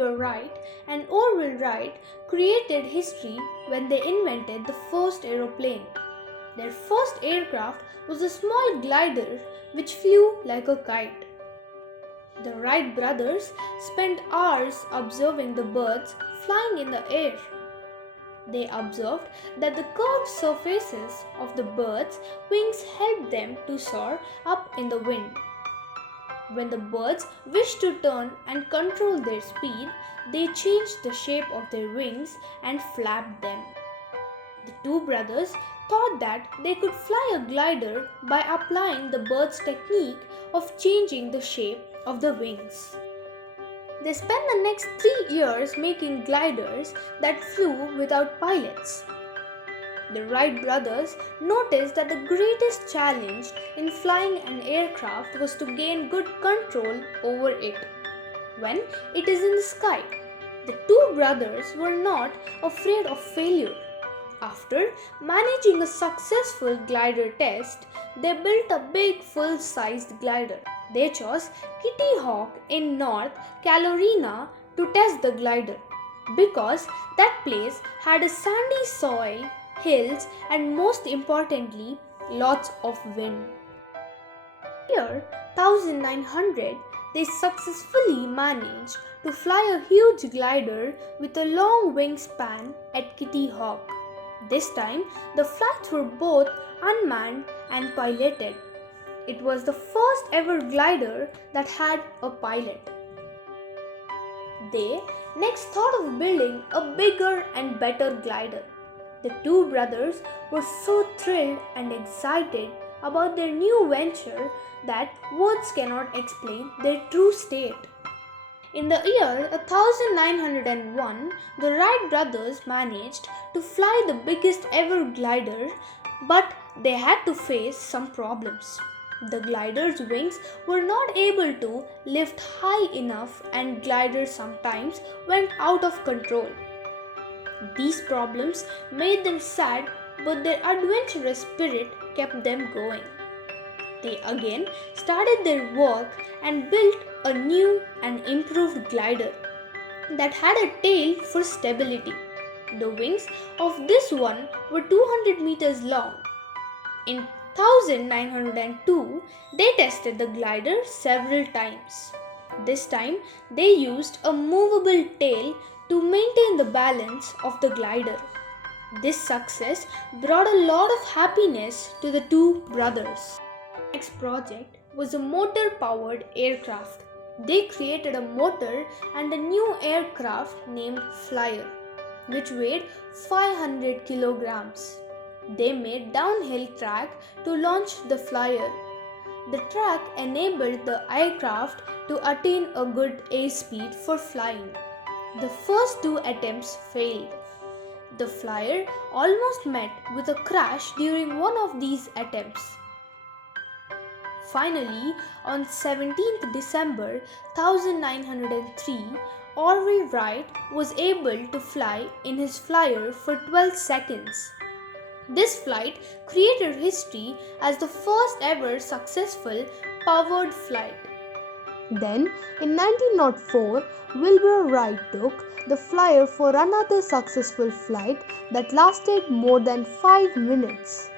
The Wright and Orville Wright created history when they invented the first aeroplane. Their first aircraft was a small glider which flew like a kite. The Wright brothers spent hours observing the birds flying in the air. They observed that the curved surfaces of the birds' wings helped them to soar up in the wind. When the birds wished to turn and control their speed, they changed the shape of their wings and flapped them. The two brothers thought that they could fly a glider by applying the bird's technique of changing the shape of the wings. They spent the next 3 years making gliders that flew without pilots. The Wright brothers noticed that the greatest challenge in flying an aircraft was to gain good control over it when it is in the sky. The two brothers were not afraid of failure. After managing a successful glider test, they built a big full-sized glider. They chose Kitty Hawk in North Carolina to test the glider because that place had a sandy soil, hills, and most importantly, lots of wind. Year 1900, they successfully managed to fly a huge glider with a long wingspan at Kitty Hawk. This time, the flights were both unmanned and piloted. It was the first ever glider that had a pilot. They next thought of building a bigger and better glider. The two brothers were so thrilled and excited about their new venture that words cannot explain their true state. In the year 1901, the Wright brothers managed to fly the biggest ever glider, but they had to face some problems. The glider's wings were not able to lift high enough and glider sometimes went out of control. These problems made them sad, but their adventurous spirit kept them going. They again started their work and built a new and improved glider that had a tail for stability. The wings of this one were 200 meters long. In 1902, they tested the glider several times. This time, they used a movable tail to maintain the balance of the glider. This success brought a lot of happiness to the two brothers. The next project was a motor-powered aircraft. They created a motor and a new aircraft named Flyer, which weighed 500 kilograms. They made downhill track to launch the Flyer. The track enabled the aircraft to attain a good airspeed for flying. The first two attempts failed. The Flyer almost met with a crash during one of these attempts. Finally, on 17th December 1903, Orville Wright was able to fly in his Flyer for 12 seconds. This flight created history as the first ever successful powered flight. Then, in 1904, Wilbur Wright took the Flyer for another successful flight that lasted more than 5 minutes.